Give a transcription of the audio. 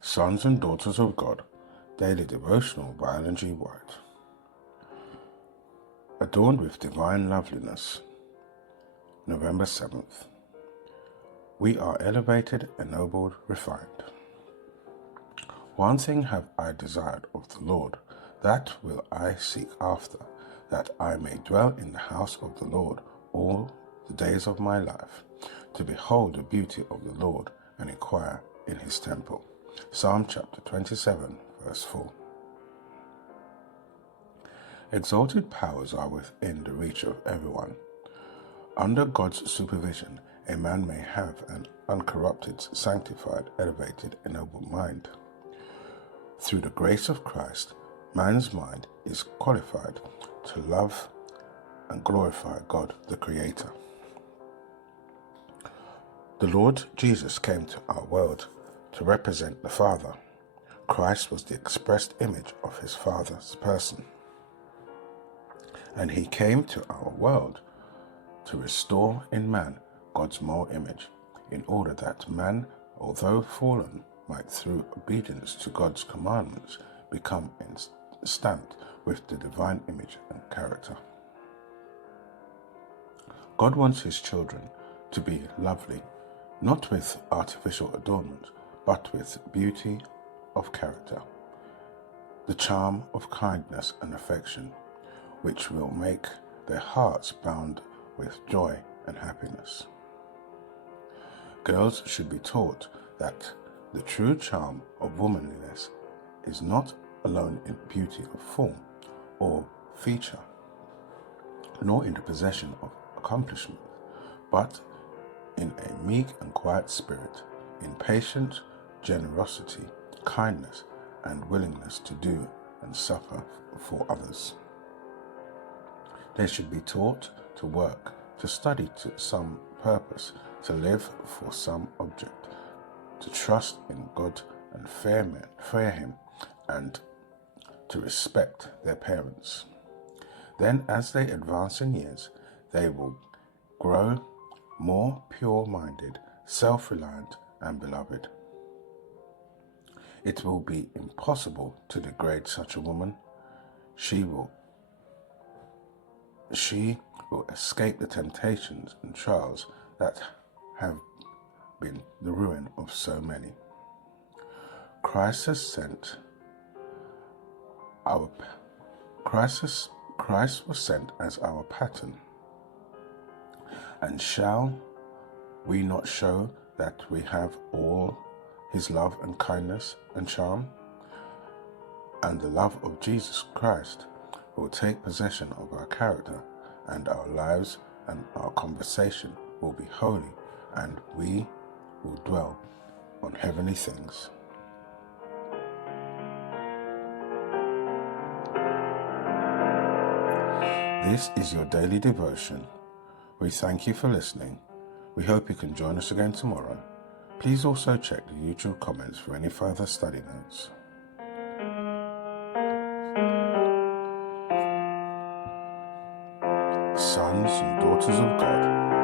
Sons and Daughters of God, Daily Devotional by Ellen G. White. Adorned with Divine Loveliness, November 7th. We are elevated, ennobled, refined. One thing have I desired of the Lord, that will I seek after, that I may dwell in the house of the Lord all the days of my life, to behold the beauty of the Lord and enquire in his temple. Psalm chapter 27, verse 4. Exalted powers are within the reach of everyone. Under God's supervision, a man may have an uncorrupted, sanctified, elevated, ennobled mind. Through the grace of Christ, man's mind is qualified to love and glorify God, the Creator. The Lord Jesus came to our world to represent the Father. Christ was the expressed image of his Father's person. And he came to our world to restore in man God's moral image, in order that man, although fallen, might through obedience to God's commandments become stamped with the divine image and character. God wants his children to be lovely, not with artificial adornment, but with beauty of character, the charm of kindness and affection, which will make their hearts bound with joy and happiness. Girls should be taught that the true charm of womanliness is not alone in beauty of form or feature, nor in the possession of accomplishment, but in a meek and quiet spirit, in patient generosity, kindness, and willingness to do and suffer for others. They should be taught to work, to study to some purpose, to live for some object, to trust in God and fear him, and to respect their parents. Then, as they advance in years, they will grow more pure-minded, self-reliant, and beloved. It will be impossible to degrade such a woman. She will escape the temptations and trials that have been the ruin of so many. Christ was sent as our pattern. And shall we not show that we have all his love and kindness and charm? And the love of Jesus Christ will take possession of our character, and our lives and our conversation will be holy, and we will dwell on heavenly things. This is your daily devotion. We thank you for listening. We hope you can join us again tomorrow. Please also check the YouTube comments for any further study notes. Sons and Daughters of God,